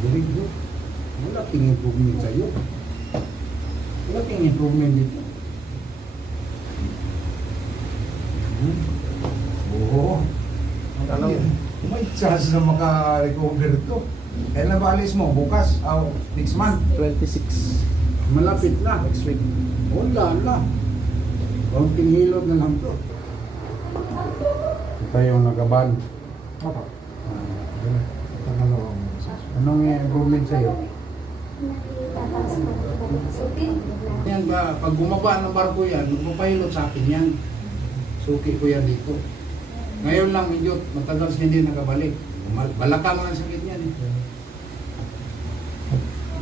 Very good. Wala ting improvement sa'yo. Wala ting improvement dito. Oo. May chance na maka-recover to. Kailan ba alis mo? Bukas? Next month? 26. Malapit na. Next week. Wala na. Kaunting hilot na lang to. Ito yung nagaban. Opo. Anong improvement sa'yo? Yan ba, pag bumaba ng barko yan, magpapahilot sa akin yan. Suki ko yan dito. Ngayon lang medyo matagal hindi nakabalik. Balakang ang sakit niyan eh.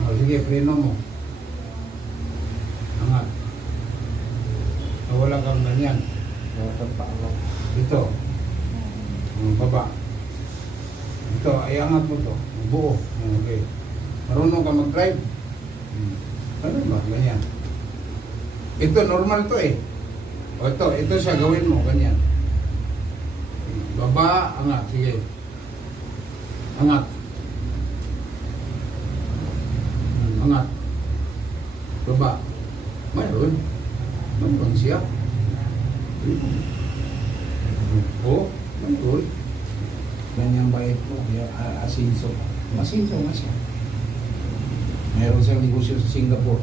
O, sige, preno mo. Angat. Wala kang ganyan. Ito. Baba. Ito, ay angat mo to. Buo. Okay. Marunong ka mag-drive. Ano ba? Ganyan. Ito, normal to eh. O ito siya, gawin mo. Ganyan. Baba, angat. Sige. Angat. Angat. Baba. Mayroon. Mayroon siya. Oh, mayroon. Ganyang bait mo. Asinso. Asinso nga siya. Mayroon siyang negosyo sa Singapore.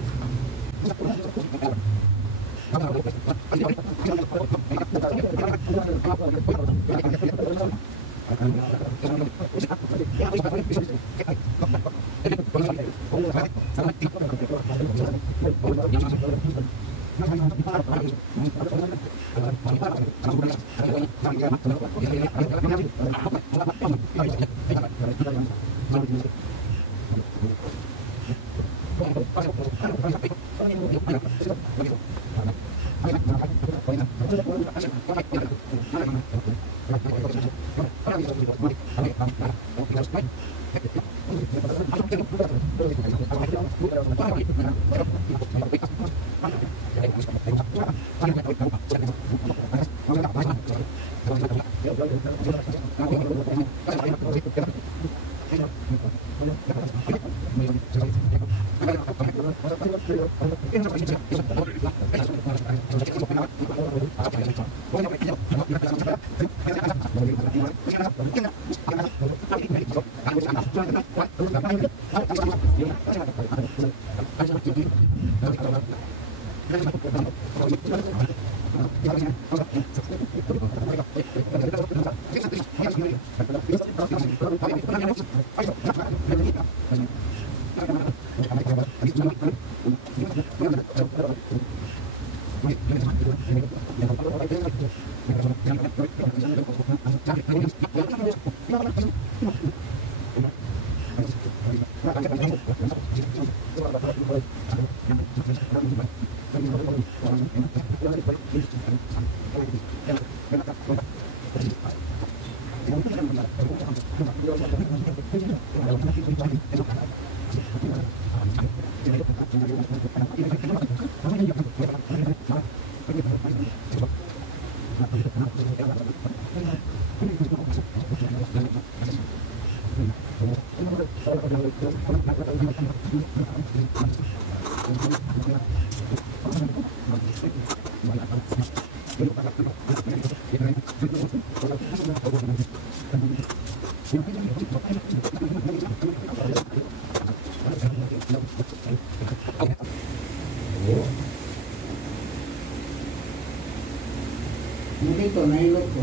Dito, nahilot ko,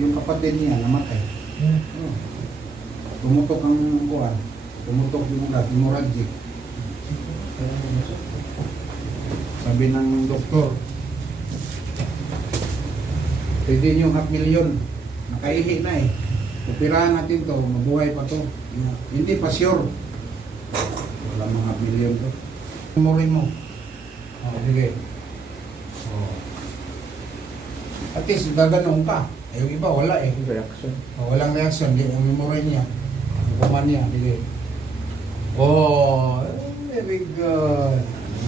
yung kapatid niya namatay. Tumutok ang buwan. Tumutok yung hemorrhagic. Sabi ng doktor, pwede nyo 500,000. Nakaihi na eh. Operahan natin to, mabuhay pa to. Hindi pa sure. Wala mga 500,000 to. Memory mo. Sige. At least gaganong ka. Yung iba wala eh. Reaction. Walang reaction. Yung memory niya. Yung kuman niya. Sige. Very good.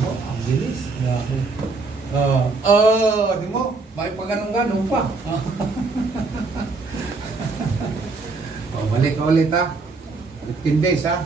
Ang bilis. Di mo? May paganong-ganong pa. Balik ka ulit ha. 15 days ha.